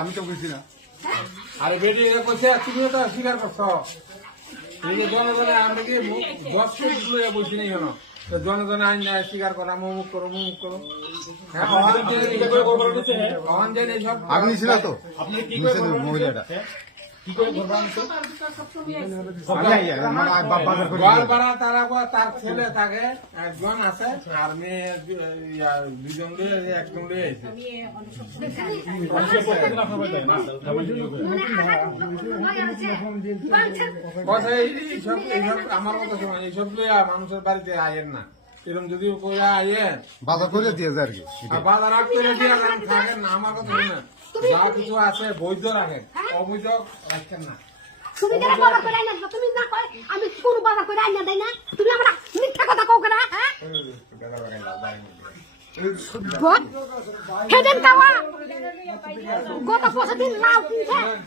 আমি তো বুঝছি না। আরে বেটি কইছে তুমিও তো স্বীকার করছো এই যে জনগণে আমরা কি বস করে বলছি না কেন তো জনগণে আইন যায় স্বীকার করা মুখ করো হ্যাঁ অন যায় সব আপনি ছিল তো মহিলাটা ঘর ভাড়া তারা তার ছেলে থাকে একজন আছে আর মেয়ে দুজন একজন এইসব আমার মতো সময় এইসব মানুষের বাড়িতে আয়েন না এরকম যদি কইরা আয়েন বাজার করে দিয়ে যায় আর কি। আর বাজার রাখ করে দিয়ে থাকেন না আমার কথা না যা কিছু আছে বৈধ রাখেন অবৈধ রাখেন না। তুমি কেন বাজার করে আইনা দিবা? তুমি না কয় আমি কোন বাজার করে আইনা দেই না? তুমি আমরা মিথ্যা কথা কও কেন? হ্যাঁ হেডেন কাওয়া গত 5 দিন লাউ কিনছে